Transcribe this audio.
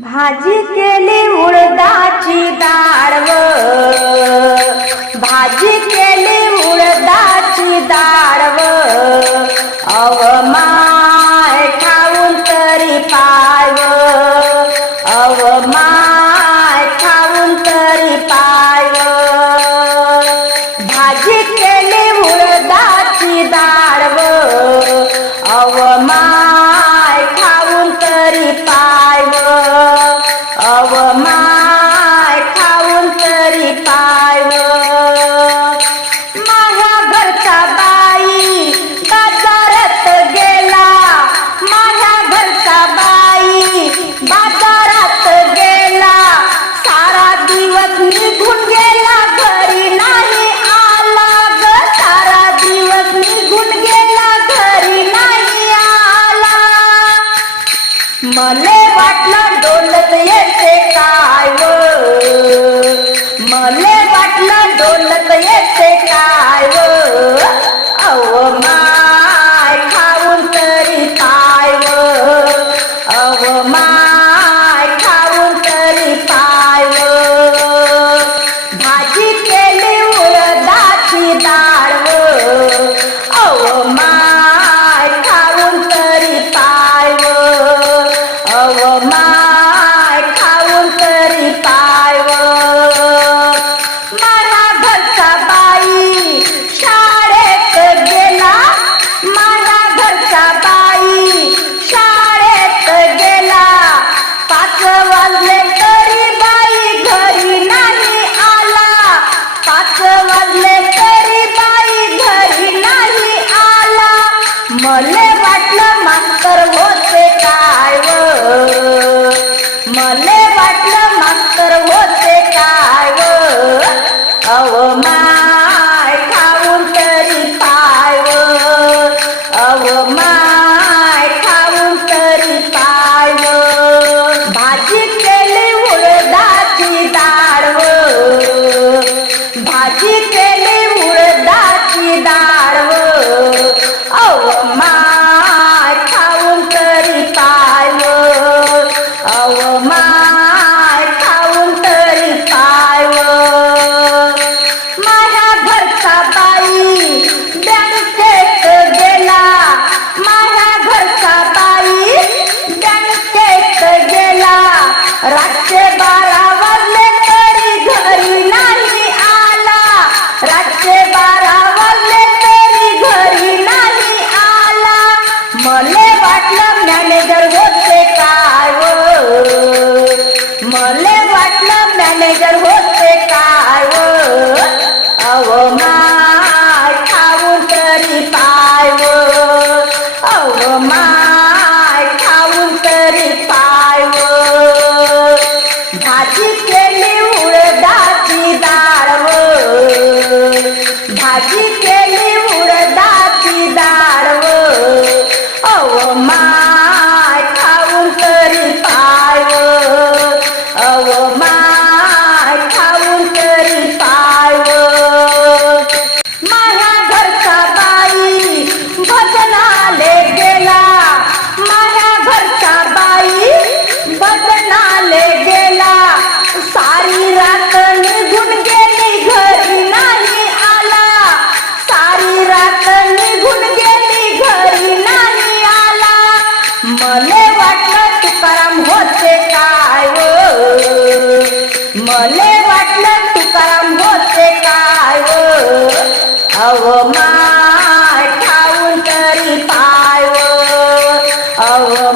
भाजी केली उडदाची डाळ भाजी के... Amén. দেখলে म्हटले जर होते काय अवमान खाऊन तरी पाय अवमान तुकाराम होते काय हो? अव माय खाऊन तरी पाय हो. अव